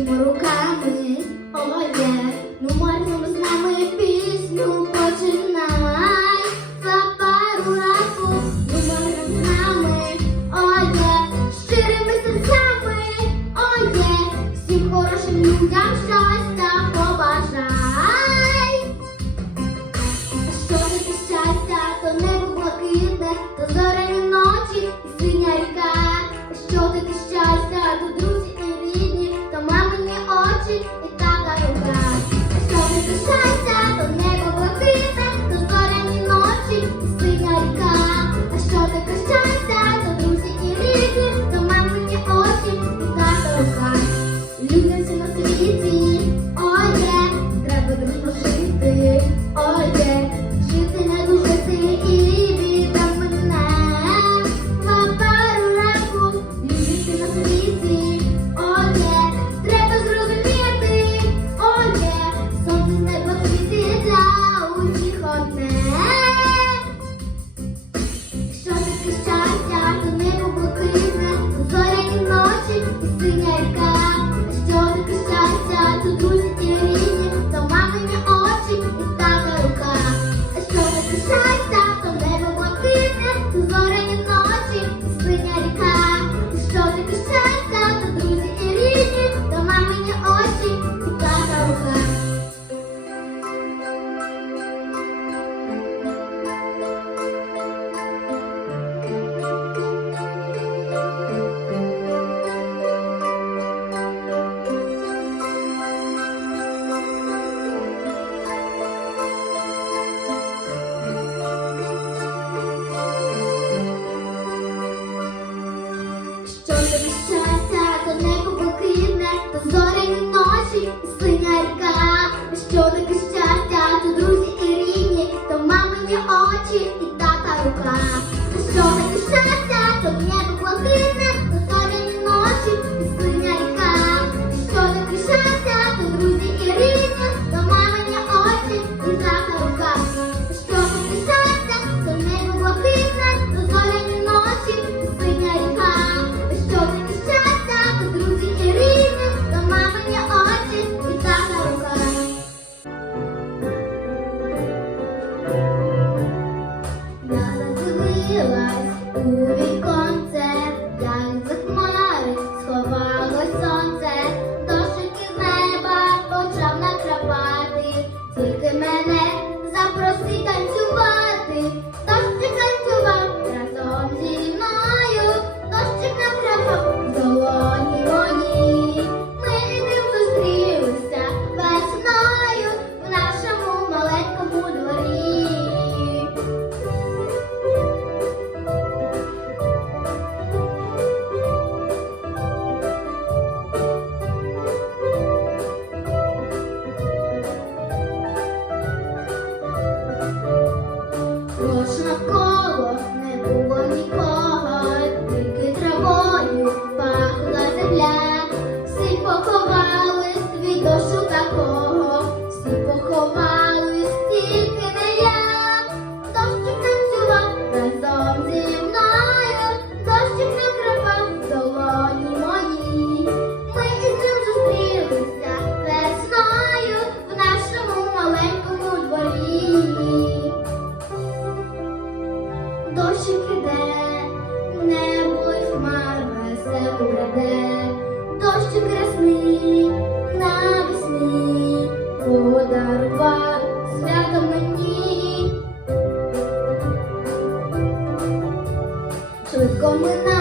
Танцюємо руками, оє, ну можемо з нами пісню починай за пару разу, ну можемо з нами, оє, щирими серцями, оє, всім хорошим людям щось та побажай. Що ти щастя, то небо блакитне, то зоряні ночі. Що таке щастя, то небо покидне, то зоряні ночі і синя ріка. Що тобі щастя, то друзі і рідні, то мамині очі. ตัมือน้า